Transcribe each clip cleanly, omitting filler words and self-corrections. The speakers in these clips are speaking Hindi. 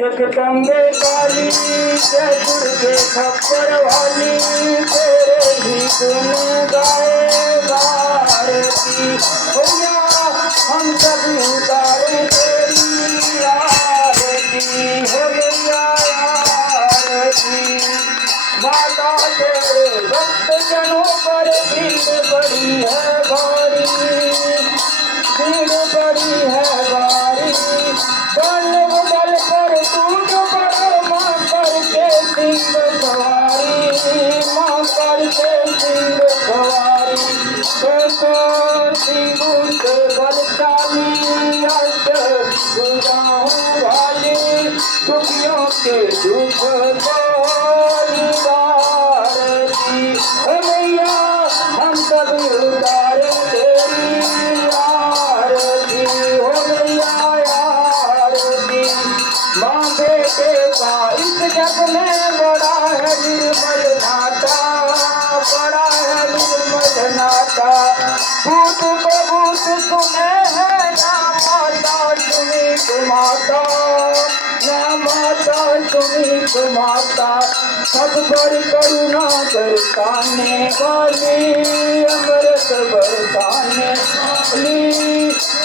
जगदम्बे काली जय दुर्गे खप्पर वाली तेरे ही गुण गाए भारती भैया हम सब उतारे तेरी आरती हो गैया आरती माता तेरे भक्त जनों पर भीड़ बड़ी है भारी भीड़ बड़ी है भारी बल बल पर टूट पड़ो माँ करके सिंह सवारी माँ करके सिंह सवारी तो सिंह से बलशाली अष्ट भुजाओं वाली दुखियों के दुख को निवारती मैया हम सब उतारे तेरी आरती हो मैया आरती माँ बेटे का इस जग में बड़ा है निर्मल नाता बड़ा है निर्मल नाता भूत प्रभूत सुने है ना माता सुनी माता ना माता सुनी माता सब पर करुणा बरसाने वाली अमृत बरसाने वाली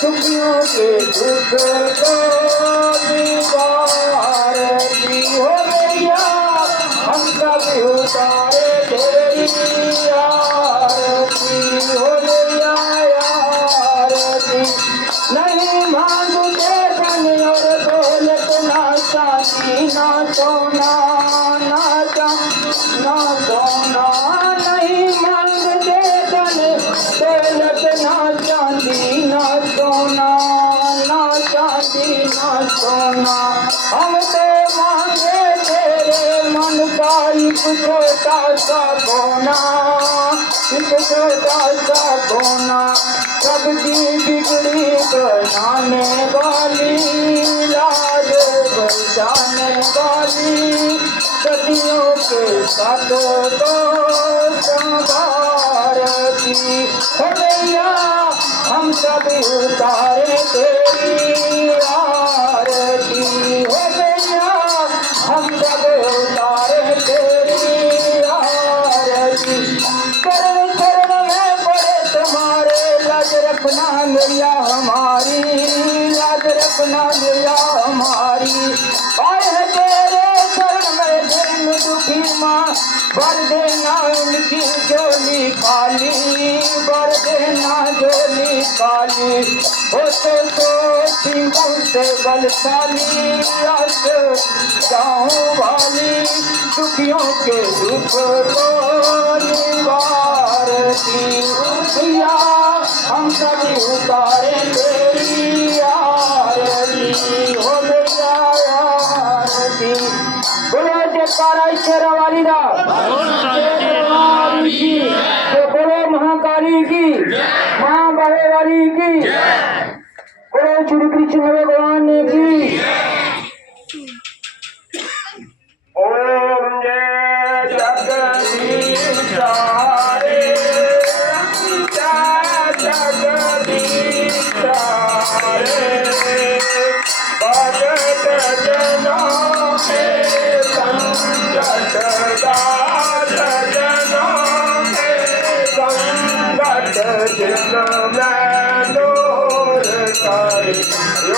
दुखियों के दुख को निवारती हो मैया हम सब उतारे तेरी आरती हो मैया आरती नहीं मांगते धन और दौलत ना चांदी ना सोना ना सोना नहीं मांगते धन दौलत ना चांदी ना सोना ना चांदी ना सोना हम तो मांगे तेरे मन का एक छोटा सा कोना एक छोटा सा कोना सबकी बिगड़ी बनाने वाली लाज बचाने वाली सदियों के साथ तो संभारती भैया हम सब उतारे तेरी आरती हो भैया हम सब उतारे तेरी आरती चरण चरण में पड़े तुम्हारे लाज रखना मैया हमारी लाज रखना मैया हमारी आए है तेरे चरण में धर्म दुखी माँ भर देना उनकी झोली खाली भर देना झोली खाली हो तो सिंहों से बलशाली अष्ट गाँव वाली दुखियों के दुख को निवारती भैया हम सभी उतारे तेरी आरती हो मैया आरती बोलो जयकारा ईश्वर वाली दा बोलो महाकाली की माँ बाबे वाली की बोलो श्री कृष्ण भगवान की ओम जय जगदीश हरे जय जगदीश हरे भगत जनों के संकट दास जनों के संकट जिन में दूर करे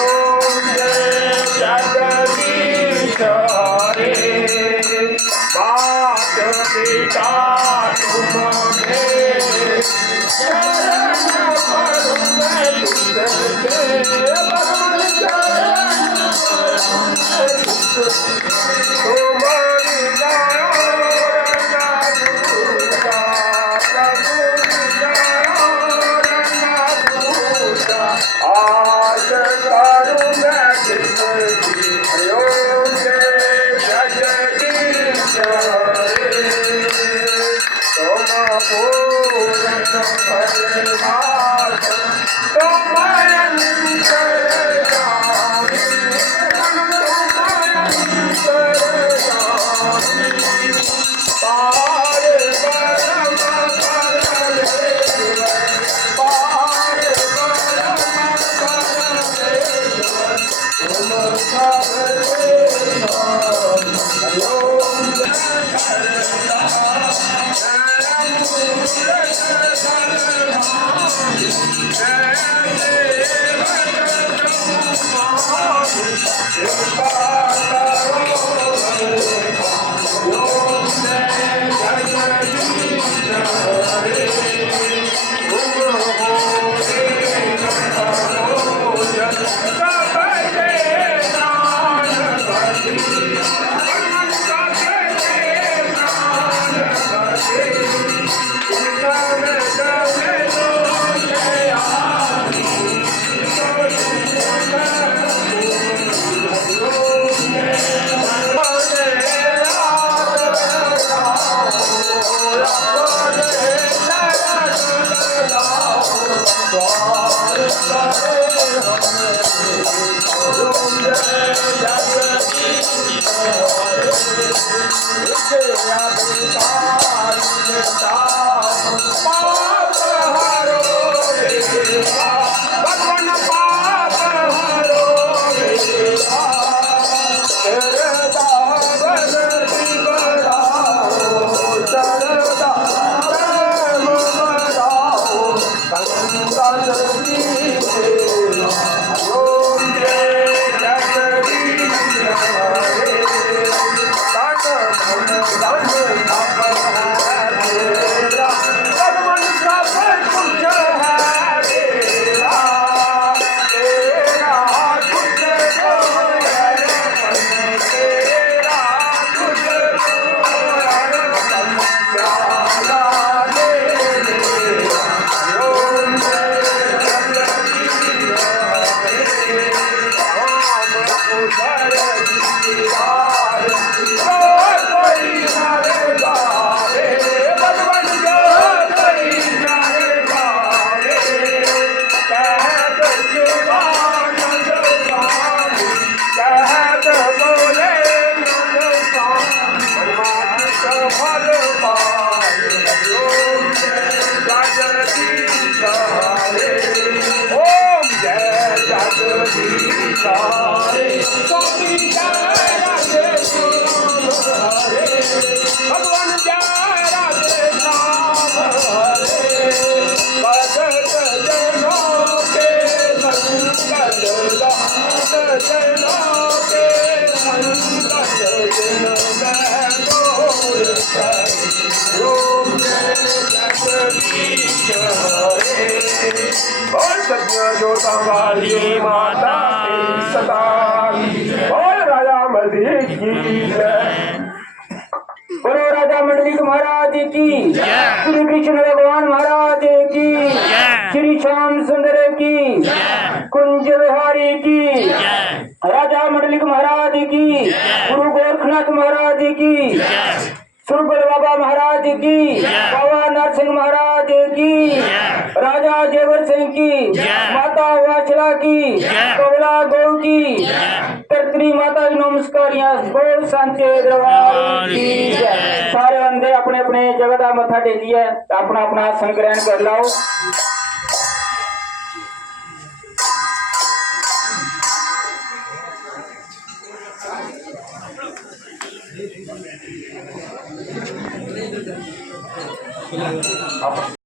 ओम जय जगदीश हरे बात पिता तुम्हें शरण पड़ूं मैं तुझसे भगवान शरण तुम्हारी दया रंगा दूजा प्रभु दया रंगा दूजा आज करूं मैं किसकी ओम जय जगदीश हरे तुम पूर्ण परिवार तुम कर जोतावाली माता की सदा बोल राजा मर्दी की जय। बोलो राजा मंडलिक महाराज की, श्री कृष्ण भगवान महाराज की, श्री श्याम सुंदर की, कुंज विहारी की, राजा मंडलिक महाराज की, गुरु गोरखनाथ महाराज की, सुरबल बाबा महाराज की, बाबा नरसिंह महाराज की, राजा जेवर सिंह की, माता वाचला की, कबला गौ की, तरतरी माता की नमस्कारियां, बोल सांचे दरबार की जय। सारे बंदे अपने अपने जगह का मत्था टेकिए, अपना अपना आसन ग्रहण कर लाओ।